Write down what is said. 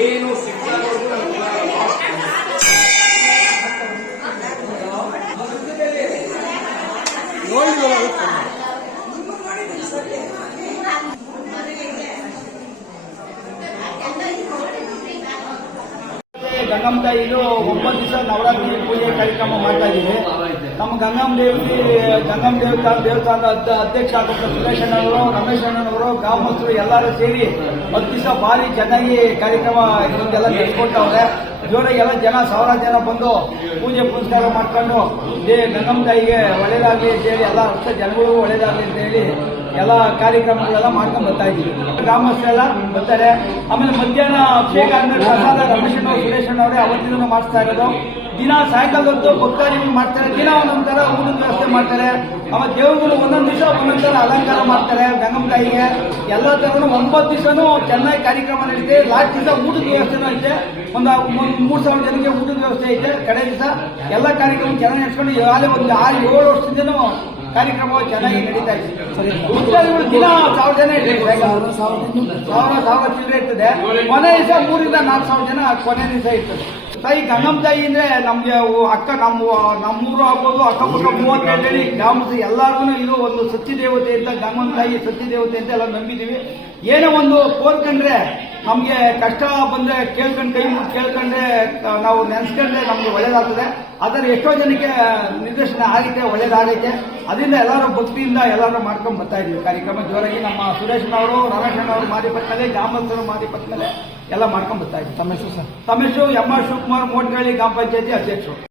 ಏನು ಗಂಗಮ್ಮ ತಾಯಿದು ಒಂಬತ್ತು ದಿವಸ ನವರಾತ್ರಿ ಪೂಜೆ ಕಾರ್ಯಕ್ರಮ ಮಾಡ್ತಾ ಇದ್ದೀವಿ. ನಮ್ಮ ಗಂಗಮ್ಮ ದೇವಿ ಗಂಗಮ್ಮ ದೇವಸ್ಥಾನ ದೇವಸ್ಥಾನದ ಅಧ್ಯ- ಅಧ್ಯಕ್ಷ ಆದಂತ ಸುರೇಶ್ ಅಣ್ಣನವರು, ರಮೇಶ್ ಅಣ್ಣನವರು ಗ್ರಾಮಸ್ಥರು ಎಲ್ಲರೂ ಸೇರಿ ಹತ್ತು ದಿವಸ ಭಾರಿ ಚೆನ್ನಾಗಿ ಕಾರ್ಯಕ್ರಮ ಇದೊಂದೆಲ್ಲ ನಡೆಸ್ಕೊಟ್ಟವ್ರೆ. ಜೋರಾಗಿ ಎಲ್ಲ ಜನ, ಸಾವಿರಾರು ಜನ ಬಂದು ಪೂಜೆ ಪುನಸ್ಕಾರ ಮಾಡ್ಕೊಂಡು ಗಂಗಮ್ಮ ತಾಯಿಗೆ ಒಳ್ಳೇದಾಗಲಿ ಅಂತ ಹೇಳಿ, ಎಲ್ಲ ಹೊಸ ಜನಗಳಿಗೂ ಒಳ್ಳೇದಾಗಲಿ ಅಂತ ಹೇಳಿ ಎಲ್ಲ ಕಾರ್ಯಕ್ರಮಗಳೆಲ್ಲ ಮಾಡ್ಕೊಂಡು ಬರ್ತಾ ಇದ್ದೀವಿ. ಗ್ರಾಮಸ್ಥರೆಲ್ಲ ಬರ್ತಾರೆ. ಆಮೇಲೆ ಮಧ್ಯಾಹ್ನ ಅಭಿಷೇಕ ಪ್ರಸಾದ ರಮೇಶಣ್ಣ ಸುರೇಶ್ ಅವರೇ ಅವತ್ತಿನ ಮಾಡಿಸ್ತಾ ಇರೋದು. ದಿನ ಸಾಯಂಕಾಲ ಹೊತ್ತು ಭಕ್ತಾದಿಗಳು ಮಾಡ್ತಾರೆ. ದಿನ ಒಂದೊಂದರ ಊಟದ ವ್ಯವಸ್ಥೆ ಮಾಡ್ತಾರೆ. ಅವ ದೇವರುಗಳು ಒಂದೊಂದು ದಿವಸ ಒಂದೊಂದು ಅಲಂಕಾರ ಮಾಡ್ತಾರೆ, ಗಂಗಮ್ಮ ತಾಯಿಗೆ. ಎಲ್ಲ ಥರನೂ ಒಂಬತ್ತು ದಿವಸನೂ ಚೆನ್ನಾಗಿ ಕಾರ್ಯಕ್ರಮ ನಡೀತೆ. ಲಾಸ್ಟ್ ದಿವಸ ಊಟದ ವ್ಯವಸ್ಥೆನೂ ಐತೆ. ಒಂದು ಒಂದು ಮೂರು ಸಾವಿರ ಜನಕ್ಕೆ ಊಟದ ವ್ಯವಸ್ಥೆ ಐತೆ. ಕಡೆ ದಿವಸ ಎಲ್ಲ ಕಾರ್ಯಕ್ರಮ ಚೆನ್ನಾಗಿ ನಡೆಸ್ಕೊಂಡು ಆಗಲೇ ಒಂದು ಆರು ಏಳು ವರ್ಷದಿಂದನೂ ಕಾರ್ಯಕ್ರಮ ಚೆನ್ನಾಗಿ ನಡೀತಾ ಇದೆ. ದಿನ ಸಾವಿರ ಜನ ಇರ್ತದೆ ಸಾವಿರ ಸಾವಿರ. ಚಿಲ್ಲರೆ ಇರ್ತದೆ. ಕೊನೆ ದಿವಸ ಮೂರಿಂದ ನಾಲ್ಕು ಸಾವಿರ ಜನ ಕೊನೆ ದಿವಸ ಇರ್ತದೆ. ತಾಯಿ ಗಂಗಮ್ಮ ತಾಯಿ ಅಂದ್ರೆ ನಮ್ಗೆ ಅಕ್ಕ, ನಮ್ಮ, ನಮ್ಮೂರು ಆಗ್ಬೋದು, ಅಕ್ಕಪಕ್ಕ ಮೂವತ್ತೆರಡು ಹೇಳಿ ಗ್ರಾಮದ ಎಲ್ಲಾರ್ಗು ಇದು ಒಂದು ಸತ್ಯ ದೇವತೆ ಅಂತ ಗಂಗಮ್ಮ ತಾಯಿ ಸತ್ಯ ದೇವತೆ ಅಂತ ಎಲ್ಲ ನಂಬಿದೀವಿ ಏನೋ ಒಂದು ಕೋರ್ಕೊಂಡ್ರೆ ನಮ್ಗೆ ಕಷ್ಟ ಬಂದ್ರೆ ಕೇಳ್ಕೊಂಡು ಕೈ ಮುಟ್ಟು ಕೇಳ್ಕೊಂಡ್ರೆ ನಾವು ನೆನ್ಸ್ಕೊಂಡ್ರೆ ನಮ್ಗೆ ಒಳ್ಳೇದಾಗ್ತದೆ. ಆದರೆ ಎಷ್ಟೋ ಜನಕ್ಕೆ ನಿರ್ದೇಶನ ಆಗಿದೆ ಒಳ್ಳೇದಾಗೈತೆ ಅದರಿಂದ ಎಲ್ಲರೂ ಭಕ್ತಿಯಿಂದ ಎಲ್ಲರೂ ಮಾಡ್ಕೊಂಡು ಬರ್ತಾ ಇದ್ವಿ ಕಾರ್ಯಕ್ರಮ ಜೋರಾಗಿ ನಮ್ಮ ಸುರೇಶ್ನವರು ರಮೇಶಣ್ಣವರು ಮಾರಿಪಟ್ಟಲೆ ಗ್ರಾಮಸ್ಥರು ಮಾರಿಪಟ್ಟಲೆ ಎಲ್ಲ ಮಾಡ್ಕೊಂಡು ಬರ್ತಾ ಇದ್ವಿ Thamesh sir? Thamesh M R Shivakumar Motgali ಗ್ರಾಮ ಪಂಚಾಯತಿ ಅಧ್ಯಕ್ಷರು.